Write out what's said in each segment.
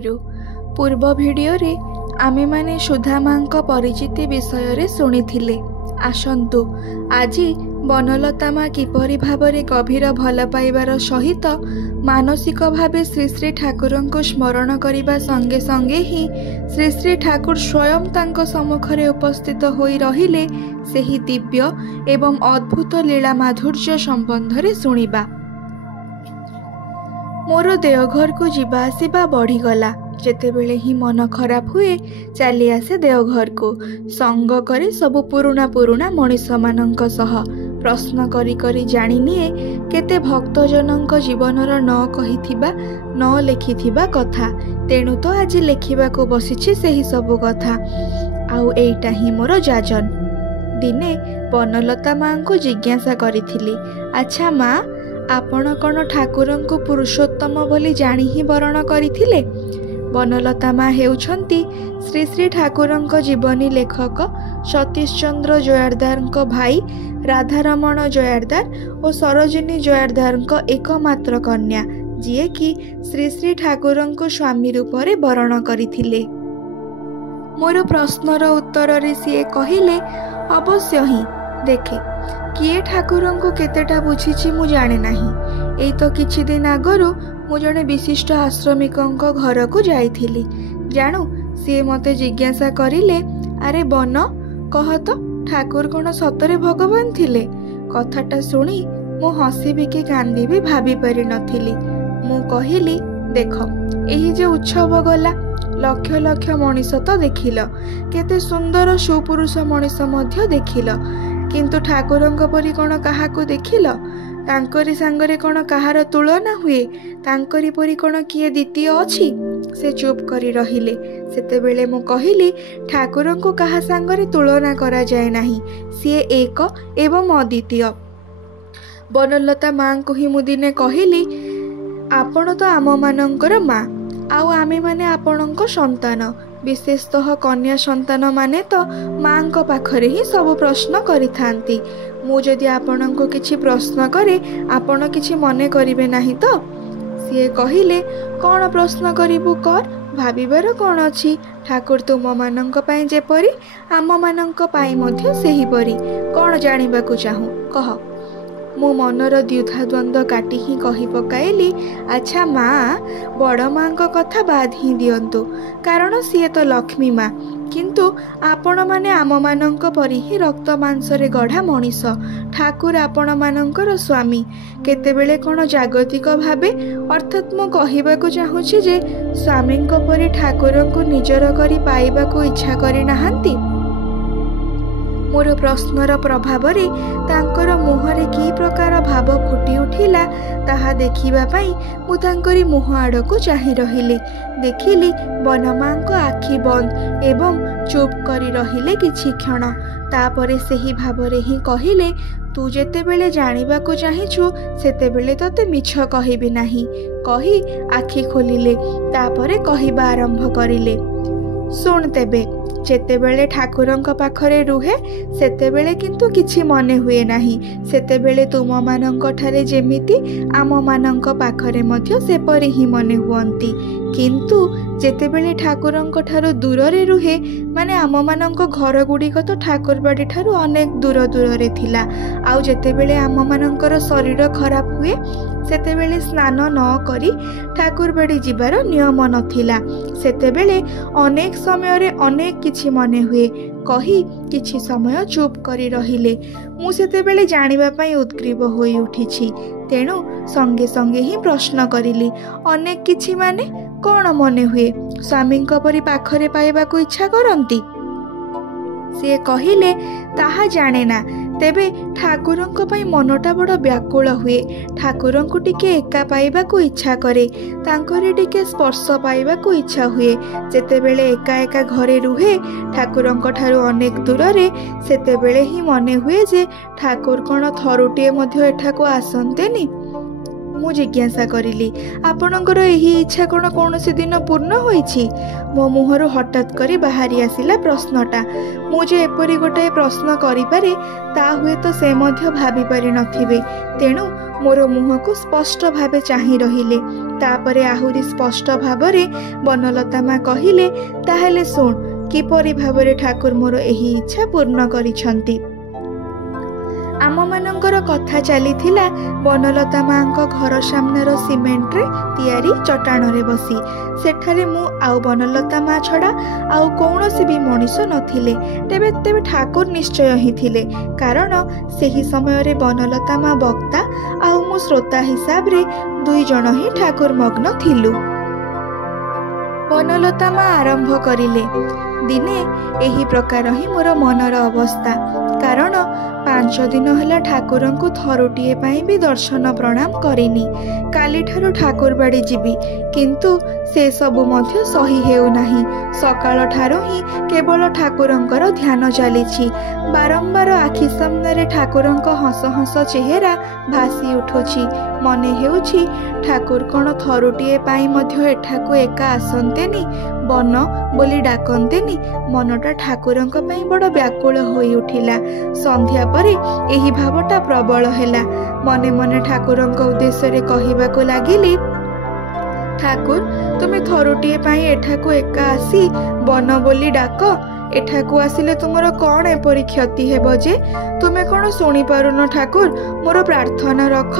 गुरु पूर्व भिडियो रे आमे माने सुधामांको परिचिति विषय रे सुनिथिले। आसंतु आजी बनलता माँ किपरि भाबरे गभीर भल पाइबार सहित मानसिक भावे श्री श्री ठाकुर को स्मरण करने संगे संगे ही श्री श्री ठाकुर स्वयं तांको सम्मुखरे उपस्थित होई रहिले सेही दिव्य एवं अद्भुत लीला माधुर्य संबंध रे सुनिबा। मोर देवघर को जीवा आसिबा बढ़ीगला। जेतेबेले ही मन खराब हुए चली आसे देवघर को संग करे सबु पुरुणा पुरुणा मनीष मानंक सह प्रश्न करी करी जानी निए केते भक्तजनक जीवनर न कहिथिबा न लेखिथिबा कथा। तेणु तो आज लेखिबा को बसिछि सेही सबु कथा। आउ एइटा ही मोर जाजन। दिने बनलता माँ को जिज्ञासा करिथिली, अच्छा माँ आपण कौन ठाकुर को पुरुषोत्तम बोली जानी ही वरण करथिले? बनलता माँ हेउछंती श्री श्री ठाकुर जीवनी लेखक सतीश चंद्र जयारदार भाई राधारमण जयारदार और सरोजिनी जयारदार एकमात्र कन्या, जीए कि श्री श्री ठाकुर स्वामी रूप से वरण करथिले। मोर प्रश्नर उत्तर रे सीए कहिले, अवश्य ही देखे किए ठाकुर को केतेटा बुझीछि मु जाने नाही। एई तो किछि दिन आगरु मु जने विशिष्ट आश्रमिकंक घर को जाइथिली। जानु सी मते जिज्ञासा करिले, अरे बन कह तो ठाकुर कौन सतरे भगवान थिले? कथाटा शुणी मु हसी भी कि कांदी भी भाभी पारि नथिली। मु कहिली, देख एही जे उत्सव गला लक्ष लक्ष मनीष तो देखिल, केते सुंदर सुपुरुष मनीष मध्य देखिल, किंतु ठाकुरंक परि कौन काहाकू देखिल? तांकरी सांगरे कौन कहार तुलना हुए? तांकरी परि कौन किए द्वितीय अछि? से चुप करी रहिले। सेतेबेले मु कहिली, ठाकुर को कहा सांगरे तुलना करा जाए नाही, सीए एक एवं अद्वितीय। बनलता माँ को ही मु दिने कहिली, आपण तो आम मानंकर माँ आउ आमे माने आपणक संतान, विशेषतः कन्या संतान माने तो माँ को पाखरे ही सब प्रश्न करिथांती। मु जदि आपणको किछि प्रश्न करे आपण किछि मने करिवे नाही तो? सीए कहिले, कौन प्रश्न करिबु कर, भाबिबार कौन अछि? ठाकुर तुम मानंक पई जेपरि आम मानंक पई मध्य सेही परि कौन जानिबाकू चाहू कह। मो मनर द्विधा द्वंद्व काटी ही कही पकाइली, अच्छा माँ बड़ माँ को कथा बाद ही दियंतु, कारण सीए तो लक्ष्मी माँ, किंतु आपण माने आम मानंक परि ही रक्त मांसरे गढ़ा मनीष। ठाकुर आपण मानंकर स्वामी। केतेबेले कौन जागतिक भावे अर्थात मु कहिबाकू चाहूछि जे स्वामींक परि ठाकुरंकु निजर करी पाइबाकू इच्छा करि नाहांती। मोर प्रश्नर प्रभाव रे तांकर मुहरे की प्रकार भाव फुटी उठिला ताहा देखिबा पई मु तांकरी मुह आड़को चाहि रहिली। देखिली बनमां को आखि बंद एवं चुप करी रहिले किछि क्षण। तापरे सेही भावरे ही कहिले, तू जेतेबेले जानिबाकू चाहिछु सेतेबेले तते मिछ कहिबि नाही कही आखि खोलिले। तापरे कहिबा आरंभ करिले, सुन तेबे जेतेबेले ठाकुरंक पाखरे रुहे सेतेबेले किंतु किछि मने हुए नाही। सेतेबेले तुम मानंक ठारे जेमिति आम मानंक पाखरे मध्य सेपरि ही मने हुअंती, किंतु जेतेबेले ठाकुरंक ठारू दूर रे रुहे माने आम मानंक घर गुड़िक तो ठाकुर बाड़ी ठारू अनेक दूर दूर रे थिला। आउ जेतेबेले आम मानंकर शरीर खराब हुए सेतेबेले स्नान न करी ठाकुर बाड़ी जिबार नियम नथिला। सेतेबेले अनेक समय रे अनेक किछि मने हुए कही किछि समय चुप करी रहिले। मु सेतेबेले जानिबा पई उद्ग्रीव होई उठिछि। तेणु संगे संगे ही प्रश्न करिली, अनेक किछि माने कौन मने हुए? स्वामींक परि पाखरे पाइबाकू इच्छा करंती? से कहिले, ताहा जाने ना, तेबे ठाकुरंक पई मनटा बड़ व्याकुल हुए। ठाकुरंकु टिके एका पाइबाकू इच्छा करे, तांकरे टिके स्पर्श पाइबाकू इच्छा हुए। जेतेबेले एका एका घरे रुहे ठाकुरंक ठारू अनेक दूररे सेतेबेले ही मने हुए जे ठाकुर कौन थरुटिए मध्य एठाकू आसंतेनी। मु जिज्ञासा करिली, आपणकर एही इच्छा कौन कौनसी दिन पूर्ण होईछि? मो मुहरु हठात करी बाहरी आसिला प्रश्नटा। मु जे एपरी गोटे प्रश्न करिपारे ता हुए तो से मध्य भाबी पारि नथिबे। तेणु मोर मुह को स्पष्ट भावे चाहि रहिले। तापरे आहुरी स्पष्ट भावरे बनलता माँ कहिले, ताहेले सुन किपरि भावरे ठाकुर मोर एही इच्छा पूर्ण करिछंती। आम मानकर कथा चलीथिला बनलता माँ घर सामनेर सीमेंट रे तैयारी चट्टाण रे बसी। सेठारे मु आउ बनलता माँ छड़ा आउ कौनसी भी मनीष नथिले। तेबे तेबे ठाकुर निश्चय ही थिले, कारण सेही समय रे बनलता माँ वक्ता आउ मु श्रोता हिसाब रे दुई जण ही ठाकुर मग्न थिलु। बनलता माँ आरंभ करिले, दिने एही प्रकार ही मोर मनर अवस्था, कारण 5 दिन है ठाकुर को थरुटीए भी दर्शन प्रणाम करिनी। काली ठारू ठाकुर बाड़ी जीवी, किंतु से सबु मध्य सही हेउ नाही। सकाळ ठारू ही केवल ठाकुरंकर ध्यान चलीछि। बारंबार आखि सामने ठाकुरंक हस हस चेहरा भासी उठुछि। मने हेउछि ठाकुर कौन थरुटीए मध्य एठाकु एका आसंतेनी, बन बोली डाकंतेनी। मनटा ठाकुरंक पई बड़ व्याकुल होई उठिला। संध्या परे एही भावटा प्रबल हेला। मने मने ठाकुरंक उद्देश्य रे कहिबाकु लागिली, ठाकुर तुमे थरुटीए पई एठाकु एका आसी बन बोली डाक। एठाकु आसिले तुमर कौन एपरी क्षति हेबो जे? तुमे कौन शुणी पारुन? ठाकुर मोर प्रार्थना रख,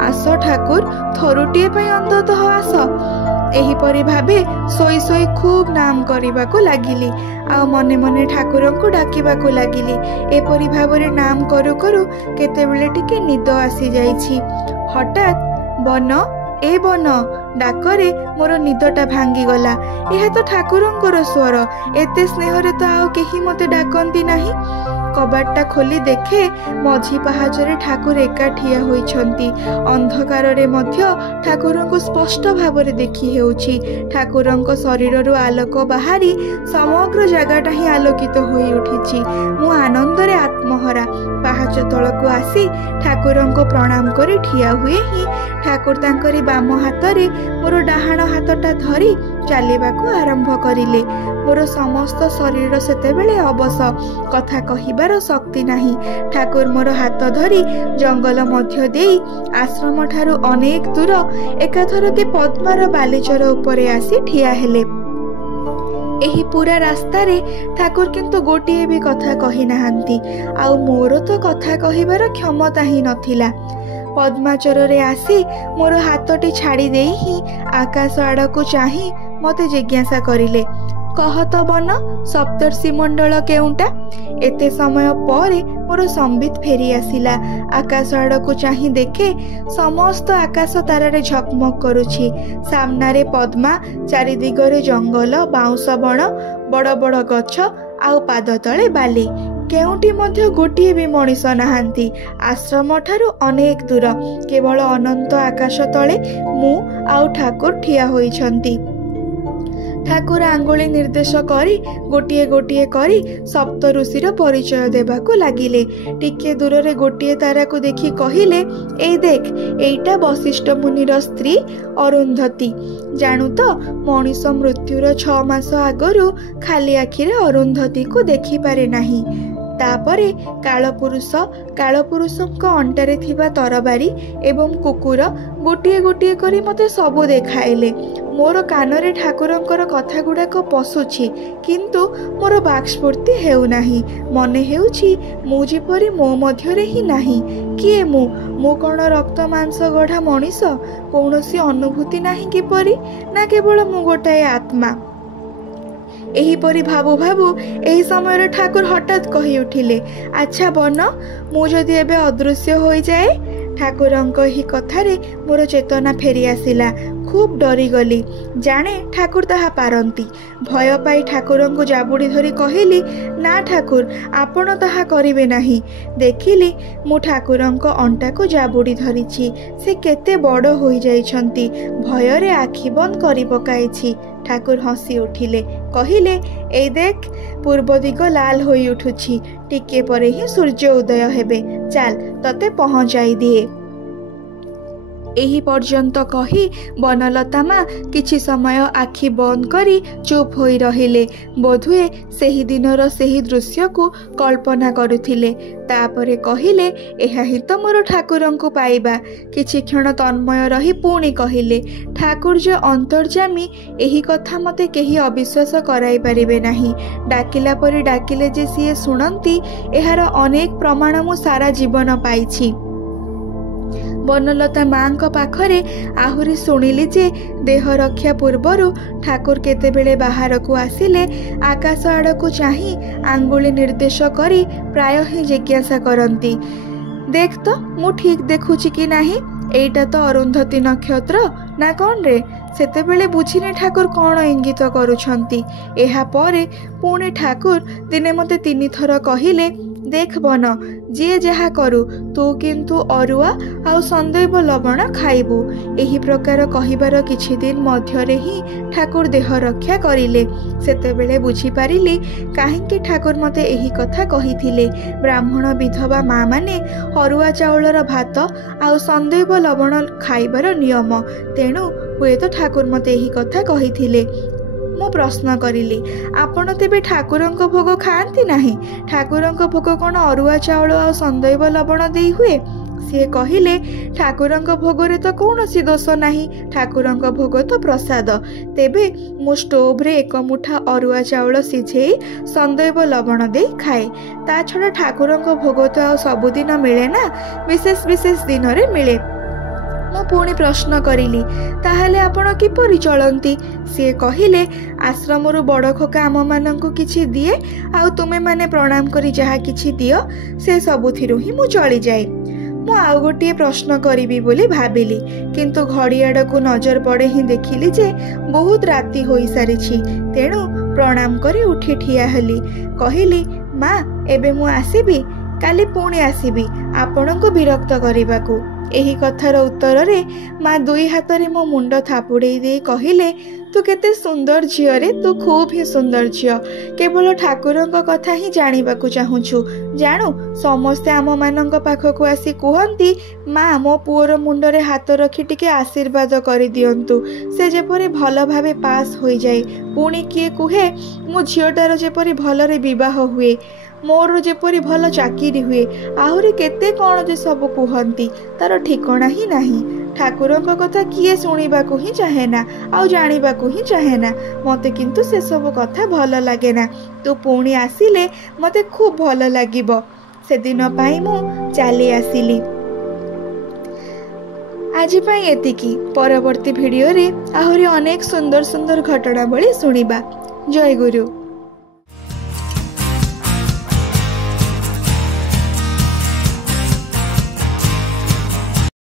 आस ठाकुर थरुटीए पई अंततः आस। एहीपरि भावे सोई सोई खूब नाम करबाकू लागिली, आ मने मने ठाकुरंकु डाकिबाकू लागिली। एपरि भावरे नाम करू करू केतेबेले टिके निद आसी जाइछि। हठात बन ए बन डाकरे मोर निदटा भांगी गला। यह तो ठाकुरंकर स्वर। एते स्नेहरे तो आउ केही मते डाकंती नाही। कबाटटा खोली देखे मझी पहाचरे ठाकुर एका ठिया होइछंती। अंधकार रे मध्य ठाकुरंको स्पष्ट भावरे देखि हेउछि। ठाकुरंको शरीररु आलोक बाहारी समग्र जगाटा ही आलोकित होई उठिछि। मु आनंदरे आत्महरा पहाच तळकु आसी ठाकुरंको प्रणाम करी ठिया हुए ही ठाकुर तांकरी बाम हातरे मोर डाहाण हातटा धरी चालिबाकू आरंभ करिले। मोर समस्त शरीर सेतेबेले अबस, कथा कहिबार शक्ति नाही। ठाकुर मोर हाथ धरी जंगल मध्य देई आश्रम ठारू अनेक दूर एकाथरके पद्मार बालीचर उपरे आसी ठिया हेले। एही पूरा रास्ता रे ठाकुर किंतु गोटिए भी कथा कहि नाहांती। आउ मोर तो कथा कहिबार क्षमता ही नथिला। पद्माचर रे आसी मोर हाथटी छाड़ी देई ही आकाश आड़कू चाही मते जिज्ञासा करिले, कह तो बन सप्तर्षि मंडल केउंटा? एते समय परे मोर संबित फेरी आसिला। आकाश आड़कू चाही देखे समस्त आकाश तारारे झकमक करुछि। सामनारे पद्मा, चारि दिगरे जंगल, बाउंस बण, बड़ बड़ गछ, आउ पाद तळे बाली। केउंटी मध्य गोटिए भी मनीष नाहांती। आश्रम ठारू अनेक दूर केवल अनंत आकाश तळे मु आउ ठाकुर ठिया होइछंती। ठाकुर आंगुली निर्देश करी गोटिए गोटिए करी सप्त ऋषिर परिचय देबाकू लागिले। टिके दूर रे गोटिए तारा को देखि कहिले, ए देख एइटा वशिष्ठ मुनिर स्त्री अरुंधती। जानू तो मनीष मृत्युर 6 मास आगरू खाली आखिरे अरुंधती को देखि पारे नाही। तापरे कालपुरुषଙ୍କ अंटारे थिबा तरबारी एवं कुकुर गोटिए गोटिए करी मते सबु देखाइले। मोर कानरे ठाकुरंकर कथा गुड़ाक पशुछि, किंतु मोर बाक्स्फूर्ति हेउ नाही। मने हेउछि मु जेपरि मो मध्यरे ही नाही। किए मु कौन रक्त मांस गढ़ा मनीष? कौनसी अनुभूति नाही किपरि? ना केवल मु गोटाए आत्मा। एहीपरि भाबु भाबु एही समय ठाकुर हठात कही उठिले, अच्छा बन मु जदि एबे अदृश्य हो जाए? ठाकुरंक ही कथारे मोर चेतना फेरी आसिला। खूब डरी गली। जाने ठाकुर ताहा पारंती। भय पाई ठाकुरंको जाबुड़ी धरी कहिली, ना ठाकुर आपण ताहा करिवे नाही। देखिली मु ठाकुरंको अंटाको जाबुड़ी धरिछि। से केते बड़ होई जाइछंती। भयरे आखि बंद करि पकाइछि। ठाकुर हसी उठिले, कहिले, ए देख पूर्व दिग लाल होई उठुछि। टिके परे ही सूर्य उदय हेबे। चाल तते पहुंचाई दिए। ଏହି ପର୍ଯ୍ୟନ୍ତ କହି ବନଲତା ମା କିଛି ସମୟ ଆଖି ବନ୍ଦ କରି ଚୁପ୍ ହୋଇ ରହିଲେ। ବୋଧହୁଏ ସେହି ଦିନର ସେହି ଦୃଶ୍ୟକୁ କଳ୍ପନା କରୁଥିଲେ। ତାପରେ କହିଲେ, ଏହା ହିଁ ତ ମୋର ଠାକୁରଙ୍କୁ ପାଇବା। କିଛି କ୍ଷଣ ତନ୍ମୟ ରହି ପୁଣି କହିଲେ, ଠାକୁର ଯେ ଅନ୍ତର୍ଯାମୀ ଏହି କଥା ମୋତେ କେହି ଅବିଶ୍ୱାସ କରାଇ ପାରିବେ ନାହିଁ। ଡାକିଲା ପରି ଡାକିଲେ ଯେ ସିଏ ଶୁଣନ୍ତି, ଏହାର ଅନେକ ପ୍ରମାଣ ମୁଁ ସାରା ଜୀବନ ପାଇଛି। ବନଲତା ମାଙ୍କ ପାଖରେ ଆହୁରି ଶୁଣିଲି ଯେ ଦେହ ରକ୍ଷା ପୂର୍ବରୁ ଠାକୁର କେତେବେଳେ ବାହାରକୁ ଆସିଲେ ଆକାଶ ଆଡ଼କୁ ଚାହିଁ ଆଙ୍ଗୁଳି ନିର୍ଦ୍ଦେଶ କରି ପ୍ରାୟ ହିଁ ଜିଜ୍ଞାସା କରନ୍ତି, ଦେଖ ତ ମୁଁ ଠିକ୍ ଦେଖୁଛି କି ନାହିଁ, ଏଇଟା ତ ଅରୁନ୍ଧତୀ ନକ୍ଷତ୍ର ନା କ'ଣ ରେ? ସେତେବେଳେ ବୁଝିନି ଠାକୁର କ'ଣ ଇଙ୍ଗିତ କରୁଛନ୍ତି। ଏହାପରେ ପୁଣି ଠାକୁର ଦିନେ ମୋତେ 3 ଥର କହିଲେ, ଦେଖ ବନ, ଯିଏ ଯାହା କରୁ ତୁ କିନ୍ତୁ ଅରୁଆ ଆଉ ସନ୍ଦୈବ ଲବଣ ଖାଇବୁ। ଏହି ପ୍ରକାର କହିବାର କିଛି ଦିନ ମଧ୍ୟରେ ହିଁ ଠାକୁର ଦେହ ରକ୍ଷା କରିଲେ। ସେତେବେଳେ ବୁଝିପାରିଲି କାହିଁକି ଠାକୁର ମୋତେ ଏହି କଥା କହିଥିଲେ। ବ୍ରାହ୍ମଣ ବିଧବା ମା' ମାନେ ଅରୁଆ ଚାଉଳର ଭାତ ଆଉ ସନ୍ଦୈବ ଲବଣ ଖାଇବାର ନିୟମ। ତେଣୁ ହୁଏତ ଠାକୁର ମୋତେ ଏହି କଥା କହିଥିଲେ। ମୁଁ ପ୍ରଶ୍ନ କରିଲି, ଆପଣ ତେବେ ଠାକୁରଙ୍କ ଭୋଗ ଖାଆନ୍ତି ନାହିଁ? ଠାକୁରଙ୍କ ଭୋଗ କ'ଣ ଅରୁଆ ଚାଉଳ ଆଉ ସନ୍ଦୈବ ଲବଣ ଦେଇ ହୁଏ? ସିଏ କହିଲେ, ଠାକୁରଙ୍କ ଭୋଗରେ ତ କୌଣସି ଦୋଷ ନାହିଁ। ଠାକୁରଙ୍କ ଭୋଗ ତ ପ୍ରସାଦ। ତେବେ ମୁଁ ଷ୍ଟୋଭରେ 1 ମୁଠା ଅରୁଆ ଚାଉଳ ସିଝେଇ ସନ୍ଦୈବ ଲବଣ ଦେଇ ଖାଏ। ତା ଛଡ଼ା ଠାକୁରଙ୍କ ଭୋଗ ତ ଆଉ ସବୁଦିନ ମିଳେ ନା, ବିଶେଷ ବିଶେଷ ଦିନରେ ମିଳେ। ମୁଁ ପୁଣି ପ୍ରଶ୍ନ କରିଲି, ତାହେଲେ ଆପଣ କିପରି ଚଳନ୍ତି? ସିଏ କହିଲେ, ଆଶ୍ରମରୁ ବଡ଼ ଖୋକା ଆମମାନଙ୍କୁ କିଛି ଦିଏ, ଆଉ ତୁମେମାନେ ପ୍ରଣାମ କରି ଯାହା କିଛି ଦିଅ, ସେ ସବୁଥିରୁ ହିଁ ମୁଁ ଚଳିଯାଏ। ମୁଁ ଆଉ ଗୋଟିଏ ପ୍ରଶ୍ନ କରିବି ବୋଲି ଭାବିଲି, କିନ୍ତୁ ଘଡ଼ି ଆଡ଼କୁ ନଜର ପଡ଼େ ହିଁ ଦେଖିଲି ଯେ ବହୁତ ରାତି ହୋଇସାରିଛି। ତେଣୁ ପ୍ରଣାମ କରି ଉଠି ଠିଆ ହେଲି। କହିଲି, ମା, ଏବେ ମୁଁ ଆସିବି? କାଲି ପୁଣି ଆସିବି ଆପଣଙ୍କୁ ବିରକ୍ତ କରିବାକୁ। ଏହି କଥାର ଉତ୍ତରରେ ମା 2 ହାତରେ ମୋ ମୁଣ୍ଡ ଥାପୁଡ଼େଇ ଦେଇ କହିଲେ, ତୁ କେତେ ସୁନ୍ଦର ଝିଅ ରେ, ତୁ ଖୁବ୍ ହିଁ ସୁନ୍ଦର ଝିଅ। କେବଳ ଠାକୁରଙ୍କ କଥା ହିଁ ଜାଣିବାକୁ ଚାହୁଁଛୁ। ଜାଣୁ, ସମସ୍ତେ ଆମମାନଙ୍କ ପାଖକୁ ଆସି କୁହନ୍ତି, ମା, ମୋ ପୁଅର ମୁଣ୍ଡରେ ହାତ ରଖି ଟିକେ ଆଶୀର୍ବାଦ କରିଦିଅନ୍ତୁ, ସେ ଯେପରି ଭଲ ଭାବେ ପାସ୍ ହୋଇଯାଏ। ପୁଣି କିଏ କୁହେ, ମୋ ଝିଅଟାର ଯେପରି ଭଲରେ ବିବାହ ହୁଏ, ମୋର ଯେପରି ଭଲ ଚାକିରି ହୁଏ। ଆହୁରି କେତେ କ'ଣ ଯେ ସବୁ କୁହନ୍ତି, ତାର ଠିକଣା ହିଁ ନାହିଁ। ଠାକୁରଙ୍କ କଥା କିଏ ଶୁଣିବାକୁ ହିଁ ଚାହେଁ ନା, ଆଉ ଜାଣିବାକୁ ହିଁ ଚାହେଁ ନା। ମୋତେ କିନ୍ତୁ ସେସବୁ କଥା ଭଲ ଲାଗେ ନା। ତୁ ପୁଣି ଆସିଲେ ମୋତେ ଖୁବ୍ ଭଲ ଲାଗିବ। ସେଦିନ ପାଇଁ ମୁଁ ଚାଲି ଆସିଲି। ଆଜି ପାଇଁ ଏତିକି। ପରବର୍ତ୍ତୀ ଭିଡ଼ିଓରେ ଆହୁରି ଅନେକ ସୁନ୍ଦର ସୁନ୍ଦର ଘଟଣାବଳୀ ଶୁଣିବା। ଜୟ ଗୁରୁ।